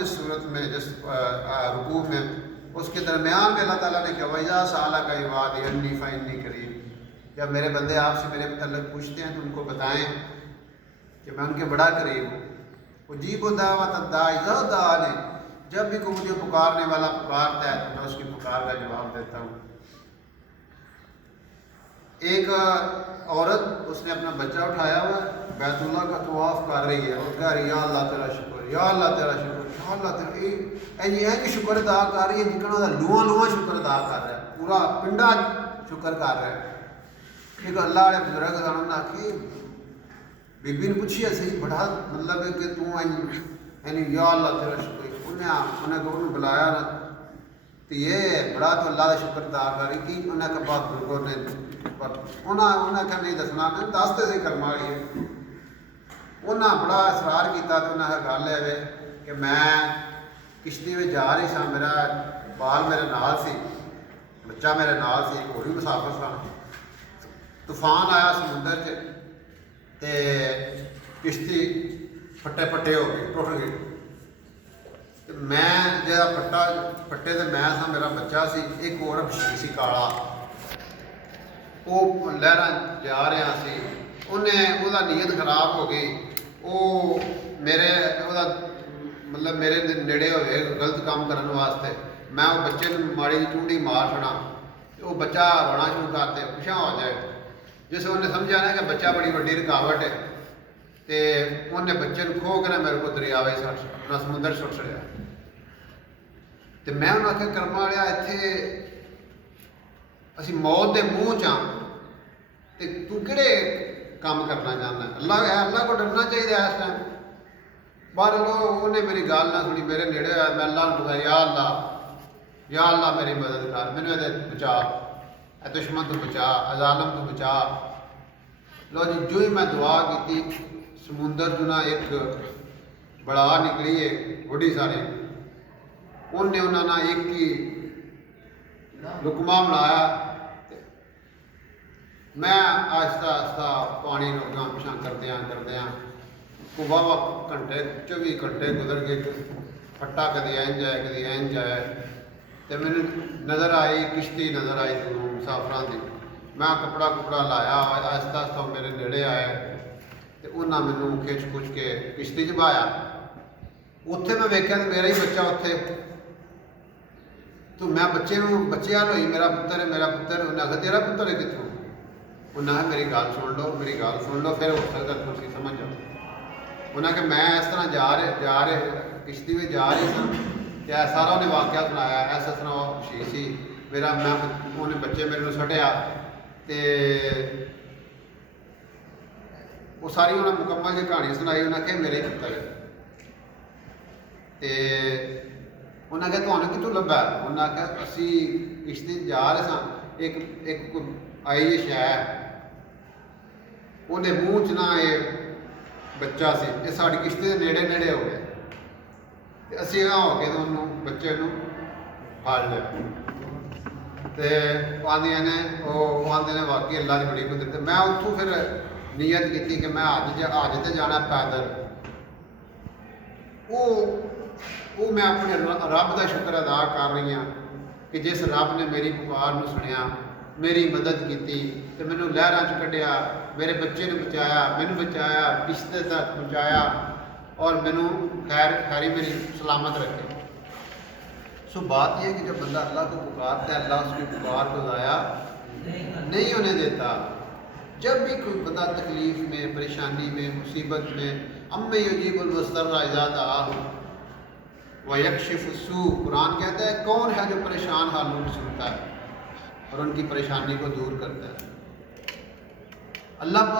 جس صورت میں جس رکوع میں اس کے درمیان میں اللہ تعالیٰ نے کہا وَإِذَا سَأَلَكَ عِبَادِي عَنِّي فَإِنِّي قَرِيبٌ، جب میرے بندے آپ سے میرے متعلق پوچھتے ہیں تو ان کو بتائیں کہ میں ان کے بڑا قریب ہوں۔ اجیب دعوت الداعی اذا دعانی، جب بھی کوئی مجھے پکارنے والا پکارتا ہے تو میں اس کی پکار کا جواب دیتا ہوں۔ ایک عورت اس نے اپنا بچہ اٹھایا ہوا ہے، بیت اللہ کا طواف کر رہی ہے اور کہہ رہی ہے یا اللہ تیرا شکر، یا اللہ تیرا شکر، یا اللہ تیرا، یہ شکر ادا کر رہی ہے جکنا لواں لواں شکر ادا کر رہا ہے، پورا پنڈا شکر کر رہا ہے۔ ایک اللہ والے بزرگ انہوں نے آخی بی بی نے پوچھی سی بڑا مطلب ہے کہ یعنی یا اللہ تیرا شکر، انہیں بلایا نا تو یہ بڑا تو اللہ کا شکر ادا کر رہی کی، انہیں کہا بات بزرگوں نے انہیں کہا نہیں دسنا، دستے سے کرم والی ہے۔ انہیں بڑا اصرار کیا تو انہیں گل ہے کہ میں کشتی میں جا رہی سا، میرا بال میرے نال سی، بچہ میرے نال سی، ایک ہوری مسافر سا، طوفان آیا سمندر چ تے کشتی پھٹے پٹے ہو گئی، ٹوٹ گئی۔ میں جا پٹے تو میں سا، میرا بچہ سی، ایک اور بشیر سی کالا، وہ لہراں جا رہا سی، انہیں وہ نیت خراب ہو گئی، وہ مطلب میرے نیڑے ہوئے غلط کام کرنے واسطے، میں وہ بچے ماڑی جی چونڈی مار چھڑا، وہ بچہ رونا شروع کرتے پچھا ہو جائے۔ جس انہیں سمجھا نا کہ بچہ بڑی وڈی رکاوٹ ہے تو انہیں بچے کو کھو کے میرے کو دریاوے اپنا سمندر سٹ چڑیا۔ تو میں انہوں نے آخیا کرم والیا اتنے اسی موت کے منہ چاں تو کہڑے کام کرنا چاہتا ہے؟ اللہ کو ڈرنا چاہیے اس ٹائم۔ پر انہیں میری گل نہ سنی، میرے نیڑے آیا، میں اللہ کو کہا یا اللہ میری مدد کر، مینوں یہ بچا، اے دشمن تو بچا، ظالم تو بچا۔ لو جی جو ہی میں دعا کی سمندر جو نا ایک بڑا نکلی ہے بڑی ساری، انہیں نے ایک ہی لکما بنایا، میں آہستہ آہستہ پانی نو اگاں پچھاں کردیاں کو واہ گھنٹے 24 گھنٹے گزر گئے، پھٹا کدی اینج آئے کدی اینج آئے، تو مجھے نظر آئی کشتی نظر آئی دونوں مسافراں دی، میں کپڑا لایا، آہستہ آہستہ میرے نیڑے آئے تو انہاں مینوں کھچ کچھ کے کشتی چ بہایا۔ اتنے میں ویکھیا تو میرا ہی بچہ اتنے، تو میں بچے حال ہوئی میرا پتر انہیں آخر تیرا پتر ہے کتوں؟ انہیں آخر میری گل سن لو پھر ہو سکتا تھی سمجھ جاؤ۔ انہیں کہ میں اس طرح جا رہے کشتی میں جا رہی سا کہ سارا انہیں واقعہ سنایا، ایسا طرح وہ شہید سی میرا، میں انہیں بچے میرے کو سٹیا تو وہ ساری انہیں مکمل جی کہانی سنائی، انہیں کہ میرے پتر ہے۔ انہیں کہا تمہیں کتوں لبا؟ انہیں آخیا اسی کشتی جا رہے سن، ایک آئی ہے شہ، انہیں منہ چ نہ یہ بچہ سی، یہ ساری کشتی کے نیڑے ہو گئے، اسی ہو کے تو انہوں بچے کو پھڑ لیا۔ تو آدھے نے واقعی اللہ کی بڑی قدرت۔ میں اتوں پھر نیت کی کہ میں اج تو جانا پیدل، وہ میں اپنے رب کا شکر ادا کر رہی ہوں کہ جس رب نے میری پکار نو سنیا، میری مدد کی تو مینوں لہراں چ کڈیا، میرے بچے نے بچایا، مینوں بچایا، کشتی تک پہنچایا اور مینوں خیری میری سلامت رکھے۔ سو بات یہ ہے کہ جب بندہ اللہ کو پکارتا ہے، اللہ اس کی پکار کو ضائع نہیں ہونے دیتا۔ جب بھی کوئی بندہ تکلیف میں، پریشانی میں، مصیبت میں، اَمَّن یُجِیبُ الْمُضْطَرَّ اِذَا دَعَاهُ وَیَکْشِفُ السُّوءَ، قرآن کہتا ہے کون ہے جو پریشان حالوں کو سنتا ہے اور ان کی پریشانی کو دور کرتا ہے؟ اللہ